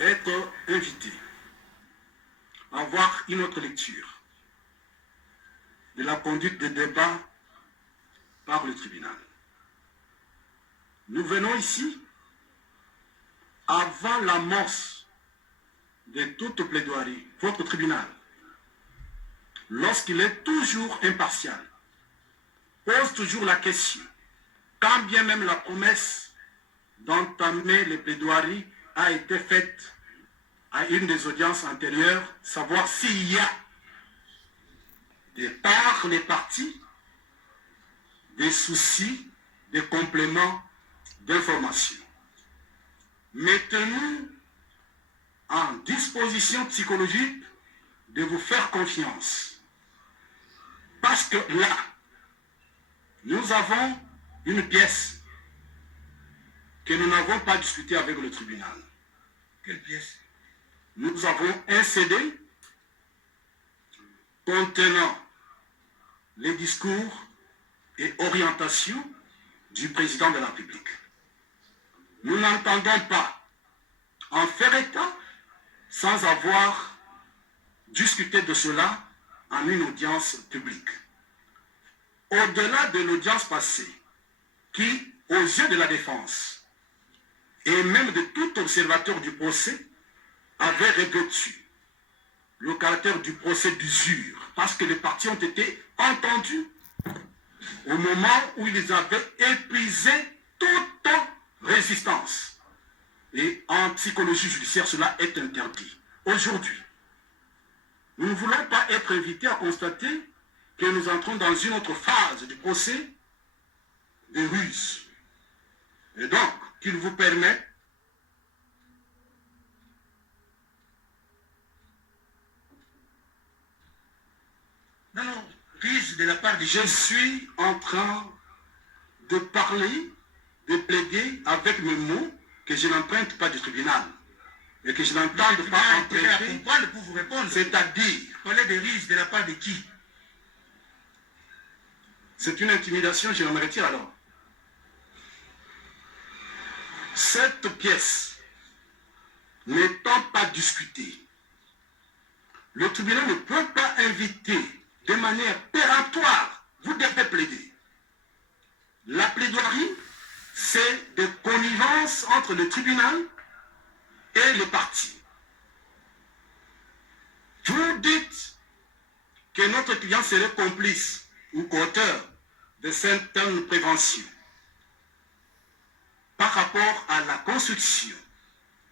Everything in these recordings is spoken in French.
être invité à avoir une autre lecture de la conduite des débats par le tribunal. Nous venons ici avant l'amorce de toute plaidoirie, votre tribunal, lorsqu'il est toujours impartial, pose toujours la question, quand bien même la promesse d'entamer les plaidoiries a été faite à une des audiences antérieures, savoir s'il y a de par les parties des soucis, des compléments d'information. Mettez-nous en disposition psychologique de vous faire confiance. Parce que là, nous avons une pièce que nous n'avons pas discutée avec le tribunal. Quelle pièce? Nous avons un CD contenant les discours et orientations du président de la République. Nous n'entendons pas en faire état sans avoir discuté de cela en une audience publique. Au-delà de l'audience passée, qui, aux yeux de la défense, et même de tout observateur du procès, avait revêtu le caractère du procès d'usure, parce que les parties ont été entendues au moment où ils avaient épuisé toute résistance. Et en psychologie judiciaire, cela est interdit. Aujourd'hui, nous ne voulons pas être invités à constater que nous entrons dans une autre phase du procès de ruse. Et donc, qu'il vous permet Non, ruse de la part des... Je suis en train de parler, de plaider avec mes mots que je n'emprunte pas du tribunal et que je n'entende pas emprunter, pour vous répondre. c'est-à-dire, Parler de ruse de la part de qui? c'est une intimidation, je me retire alors. Cette pièce n'étant pas discutée, le tribunal ne peut pas inviter de manière péremptoire, vous devez plaider. La plaidoirie, c'est de connivence entre le tribunal et les parties. Vous dites que notre client serait complice ou qu'auteur de certaines préventions par rapport à la construction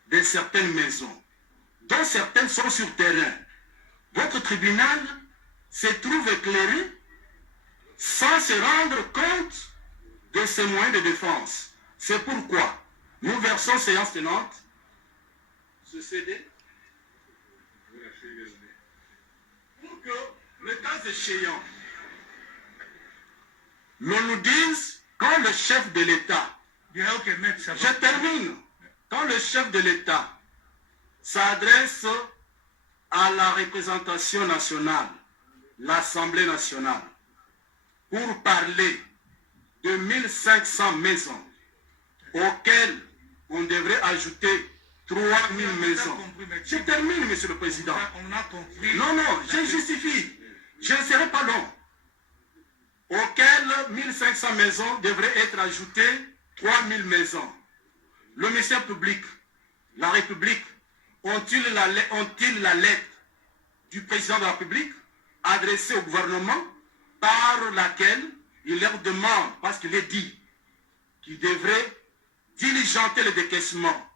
de certaines maisons, dont certaines sont sur terrain. Votre tribunal se trouve éclairé sans se rendre compte de ces moyens de défense. C'est pourquoi nous versons séance tenante ce CD pour que, le cas échéant, l'on nous dise quand le chef de l'État, je termine, quand le chef de l'État s'adresse à la représentation nationale, l'Assemblée nationale, pour parler de 1500 maisons auxquelles on devrait ajouter 3000 maisons. Je termine, Monsieur le Président. On a compris. Non, je justifie. Je ne serai pas long. Auxquelles 1500 maisons devraient être ajoutées 3000 maisons. Le ministère public, la République, ont-ils la lettre du président de la République adressée au gouvernement par laquelle il leur demande, parce qu'il est dit qu'il devrait diligenter le décaissement.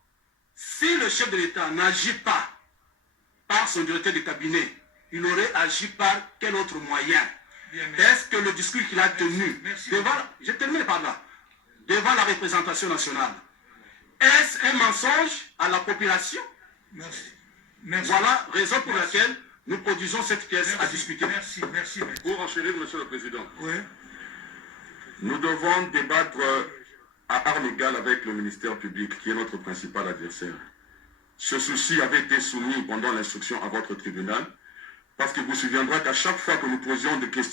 Si le chef de l'État n'agit pas par son directeur de cabinet, il aurait agi par quel autre moyen? Est-ce que le discours qu'il a tenu devant, je termine par là, devant la représentation nationale, est-ce un mensonge à la population? Merci. Voilà raison pour laquelle nous produisons cette pièce à discuter. Merci. Pour enchaîner, Monsieur le Président, Oui. nous devons débattre à armes égales avec le ministère public, qui est notre principal adversaire. Ce souci avait été soumis pendant l'instruction à votre tribunal, parce que vous vous souviendrez qu'à chaque fois que nous posions des questions,